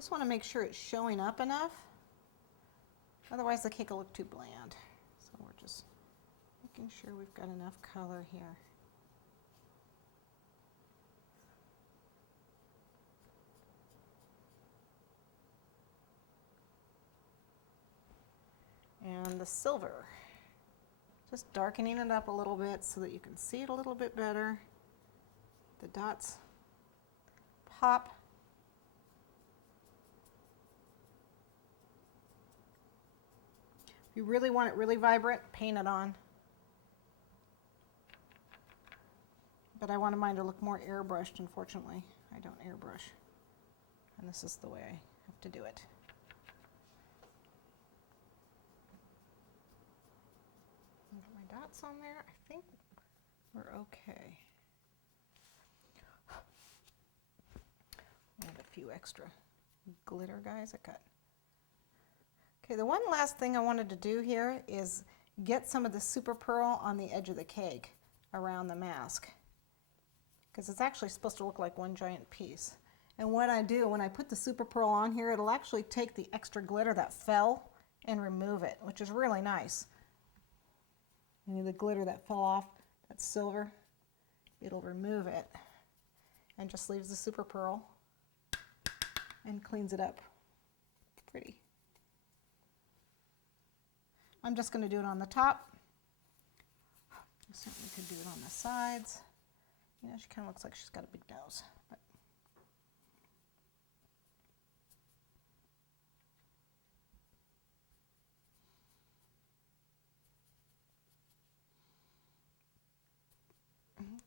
Just want to make sure it's showing up enough. Otherwise the cake will look too bland. So we're just making sure we've got enough color here. And the silver, just darkening it up a little bit so that you can see it a little bit better. The dots pop. If you really want it really vibrant, paint it on. But I wanted mine to look more airbrushed. Unfortunately, I don't airbrush. And this is the way I have to do it. Get my dots on there. I think we're okay. I have a few extra glitter guys I cut. Okay, the one last thing I wanted to do here is get some of the super pearl on the edge of the cake around the mask, because it's actually supposed to look like one giant piece. And what I do when I put the super pearl on here, it'll actually take the extra glitter that fell and remove it, which is really nice. The glitter that fell off, that silver, it'll remove it and just leaves the super pearl and cleans it up pretty. I'm just going to do it on the top. You certainly could do it on the sides. You know, she kind of looks like she's got a big nose. But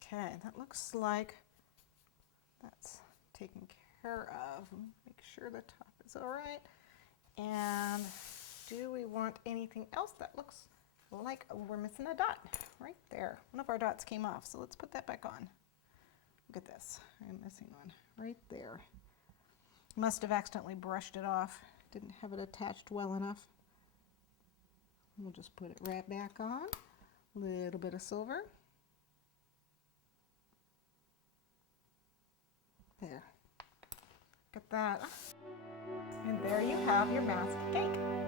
okay, that looks like that's taken care of. Make sure the top is all right. And do we want anything else that looks like we're missing a dot right there? One of our dots came off, so let's put that back on. Look at this, I'm missing one right there. Must have accidentally brushed it off. Didn't have it attached well enough. We'll just put it right back on. A little bit of silver. There. Look at that. And there you have your mask cake.